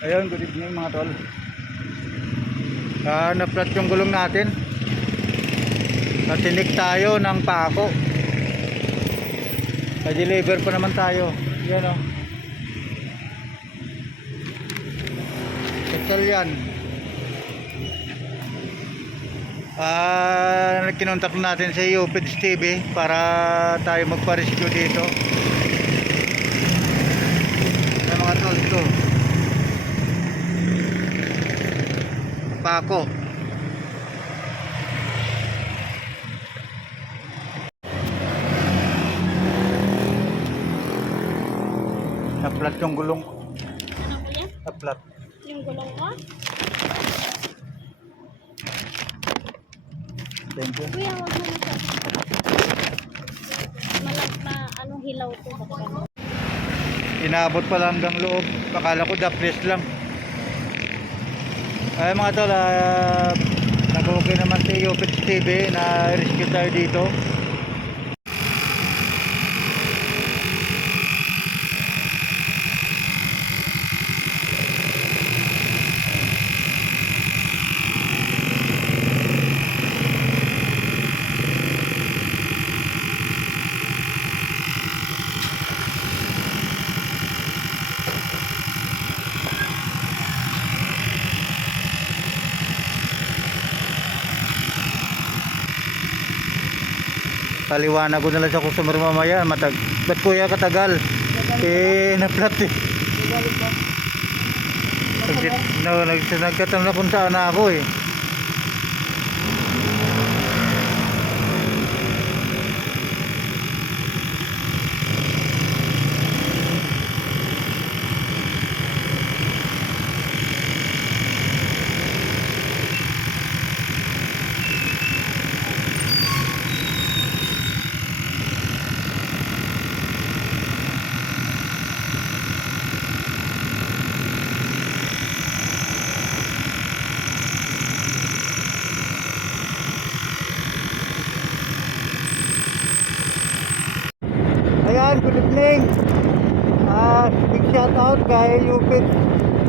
Ayun, good evening mga tol. Ah, na-flat yung gulong natin. Natinik tayo ng pako. Na-deliver pa naman tayo. Yan o. Total yan. Ah, kinontak natin sa UPIDS TV para tayo magpa-rescue dito. Yan mga tol, ito. Pako. Na-flat yung gulong. Ano kuya? Na-flat. Yung gulong ko? Thank you. Kuya, huwag mo na Malag na anong hilaw ko ka? Inabot pa lang hanggang loob. Akala ko daples lang. Ay mga tol, uh, nag-okay naman si Yopits TV na rescue tayo dito. Paliwanag ko na lang sa customer mamaya. Matag Ba't kuya katagal? Eh, na-flat eh. Nag- no, nag nagkatanong na kung saan ako eh. Ayan, good evening. Ah, big shout out kay Lupit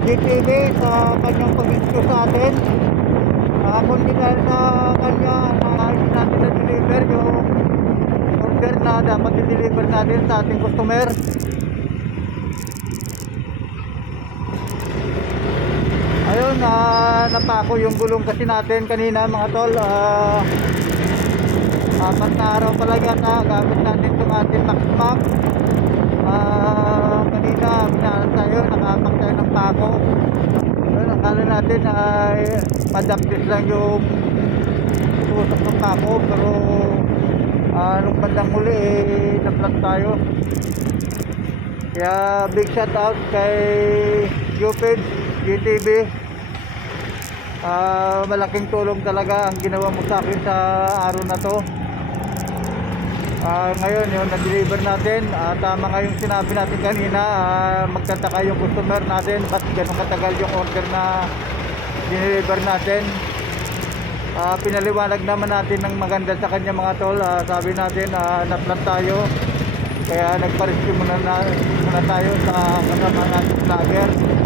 GTV sa kanyang pag-rescue sa atin. Ah, kundi dahil sa kanya na hindi natin na-deliver yung order na dapat i-deliver natin sa ating customer. Ayun, ah, napako yung gulong kasi natin kanina mga tol. Ah, apat na araw pa lang yata gamit natin itong ating Maxmax ah kanina minahan tayo nakapak tayo ng pako. Yun akala natin ay madaptis lang yung tusok ng pako pero ah, nung bandang huli eh naplat tayo. Kaya big shout out kay Cupid GTV Ah, malaking tulong talaga ang ginawa mo sa akin sa araw na to Ah, ngayon yung na-deliver natin, ah, tama nga yung sinabi natin kanina, ah, magtataka yung customer natin, ba't ganun katagal yung order na dineliver natin. Ah, pinaliwanag naman natin ng maganda sa kanya mga tol, Ah, sabi natin, uh, naplan tayo, kaya nagpa-rescue muna, na, muna tayo sa kasama natin vlogger.